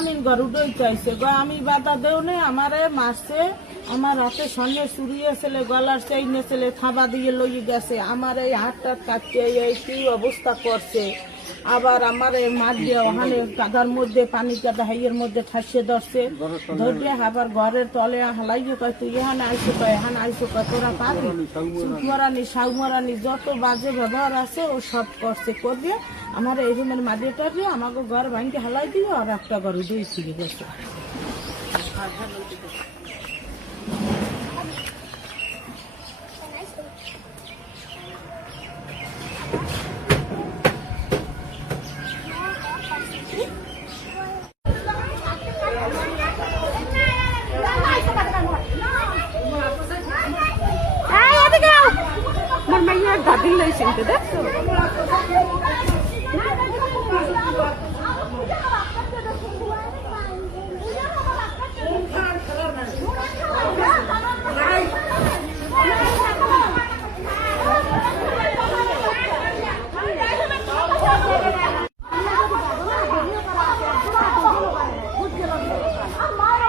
আমি গরু ডই চাইছে গো আমি বাধা দেও নেই আমারে মারছে আমার হাতে সঙ্গে চুরিয়ে ছেলে গলার চাইনে ছেলে থাবা দিয়ে লই গেছে আমার এই হাতটা কাটতে এই কি অবস্থা করছে আবার আমার এই মাঠ দিয়ে ওখানে কাদার মধ্যে পানি কাদা হাইয়ের মধ্যে ঠাসিয়ে ধরছে ধরে আবার ঘরের তলে হালাইয়ে কয় তুই এখানে আইসো কয় এখানে আইসো কয় তোরা পাবি সুখমরানি সাউমরানি যত বাজে ব্যবহার আছে ও সব করছে করবে আমার এই রুমের মাটিটা দিয়ে আমাকে ঘর ভাঙতে হালাই দিয়ে আর একটা ঘরে দুই ছিঁড়ে গেছে দাদির লইছেন তো দেখছো